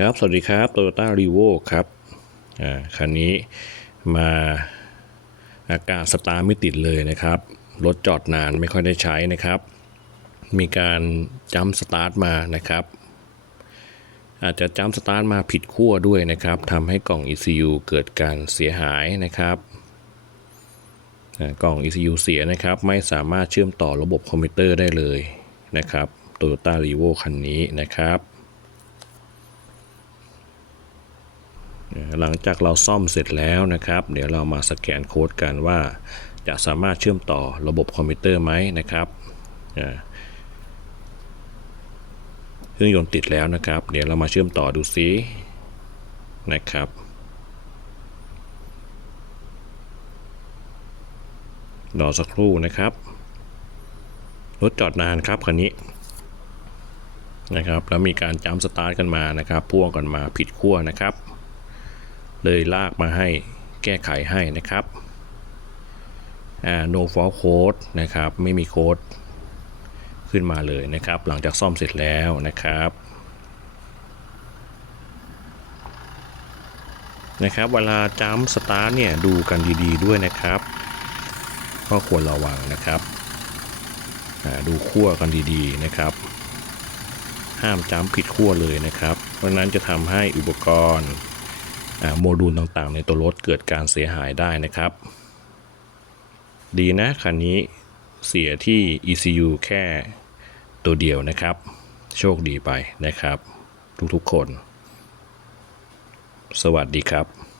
ครับ สวัสดีครับ Toyota r e v o ครับ อ่า คันนี้มาอาการสตาร์ทไม่ติดเลยนะครับ รถจอดนานไม่ค่อยได้ใช้นะครับ มีการจัมสตาร์ทมานะครับ อาจจะจัมสตาร์ทมาผิดขั้วด้วยนะครับ ทำให้กล่อง ECU เกิดการเสียหายนะครับกล่อง ECU เสียนะครับ ไม่สามารถเชื่อมต่อระบบคอมพิวเตอร์ได้เลยนะครับ Toyota r e v o คันนี้นะครับ หลังจากเราซ่อมเสร็จแล้วนะครับ เดี๋ยวเรามาสแกนโค้ดกันว่า จะสามารถเชื่อมต่อระบบคอมพิวเตอร์ไหมนะครับเครื่องยนต์ติดแล้วนะครับ เดี๋ยวเรามาเชื่อมต่อดูซินะครับ รอสักครู่นะครับ รถจอดนานครับคันนี้นะครับ แล้วมีการจัมป์สตาร์ทกันมานะครับ พ่วงกันมาผิดขั้วนะครับ เลยลากมาให้แก้ไขให้นะครับอ่า no fault code นะครับ ไม่มีโค้ดขึ้นมาเลยนะครับ หลังจากซ่อมเสร็จแล้วนะครับนะครับ เวลาจัมสตาร์ทเนี่ยดูกันดีๆด้วยนะครับ ก็ควรระวังนะครับอ่าดูขั้วกันดีๆนะครับ ห้ามจัมผิดขั้วเลยนะครับ เพราะนั้นจะทำให้อุปกรณ์ โมดูลต่างๆ ในตัวรถเกิดการเสียหายได้นะครับ ดีนะคันนี้เสียที่ ECU แค่ตัวเดียวนะครับ โชคดีไปนะครับ ทุกๆคน สวัสดีครับ